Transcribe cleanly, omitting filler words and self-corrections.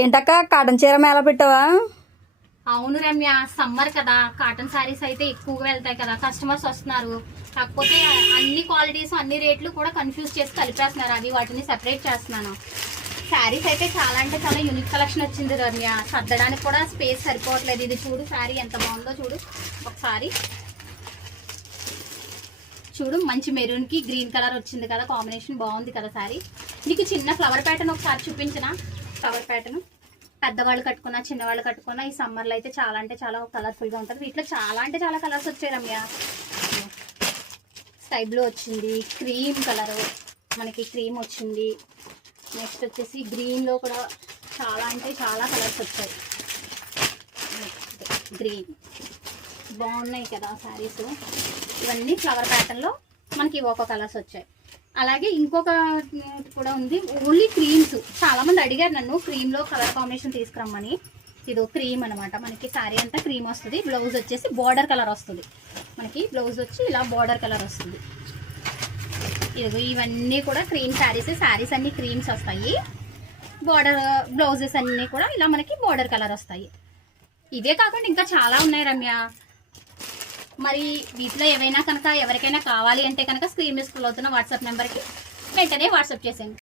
ఏంటక్క కాటన్ చీర మేళ పెట్టావా? అవును రమ్య, సమ్మర్ కదా, కాటన్ శారీస్ అయితే ఎక్కువగా వెళ్తాయి కదా, కస్టమర్స్ వస్తున్నారు. కాకపోతే అన్ని క్వాలిటీస్ అన్ని రేట్లు కూడా కన్ఫ్యూజ్ చేసి కలిపేస్తున్నారు. అవి వాటిని సెపరేట్ చేస్తున్నాను. శారీస్ అయితే చాలా అంటే చాలా యూనిక్ కలెక్షన్ వచ్చింది రమ్య. సర్దడానికి కూడా స్పేస్ సరిపోవట్లేదు. ఇది చూడు, శారీ ఎంత బాగుందో చూడు ఒకసారి చూడు. మంచి మెరూన్ కి గ్రీన్ కలర్ వచ్చింది కదా, కాంబినేషన్ బాగుంది కదా శారీ. నీకు చిన్న ఫ్లవర్ ప్యాటర్న్ ఒకసారి చూపించిన. ఫ్లవర్ ప్యాటర్న్ పెద్దవాళ్ళు కట్టుకున్నా చిన్నవాళ్ళు కట్టుకున్నా ఈ సమ్మర్లో అయితే చాలా అంటే చాలా కలర్ఫుల్గా ఉంటుంది. వీటిలో చాలా అంటే చాలా కలర్స్ వచ్చాయి రమ్య. స్కై బ్లూ వచ్చింది, క్రీమ్ కలర్ మనకి క్రీమ్ వచ్చింది. నెక్స్ట్ వచ్చేసి గ్రీన్లో కూడా చాలా అంటే చాలా కలర్స్ వచ్చాయి. గ్రీన్ బాగున్నాయి కదా శారీస్. ఇవన్నీ ఫ్లవర్ ప్యాటర్న్లో మనకి ఒక కలర్స్ వచ్చాయి. అలాగే ఇంకొక కూడా ఉంది, ఓన్లీ క్రీమ్స్. చాలా మంది అడిగారు నన్ను క్రీమ్లో కలర్ కాంబినేషన్ తీసుకురమ్మని. ఇది క్రీమ్ అనమాట. మనకి శారీ అంతా క్రీమ్ వస్తుంది. బ్లౌజ్ వచ్చేసి బార్డర్ కలర్ వస్తుంది. మనకి బ్లౌజ్ వచ్చి ఇలా బార్డర్ కలర్ వస్తుంది. ఇది ఇవన్నీ కూడా క్రీమ్ శారీస్. శారీస్ అన్ని క్రీమ్స్ వస్తాయి. బార్డర్ బ్లౌజెస్ అన్నీ కూడా ఇలా మనకి బార్డర్ కలర్ వస్తాయి. ఇవే కాకుండా ఇంకా చాలా ఉన్నాయి రమ్య. మరి వీటిలో ఏవైనా కనుక ఎవరికైనా కావాలి అంటే కనుక స్క్రీన్ మీద స్క్రోల్ అవుతున్న వాట్సాప్ నెంబర్కి వెంటనే వాట్సాప్ చేసేయండి.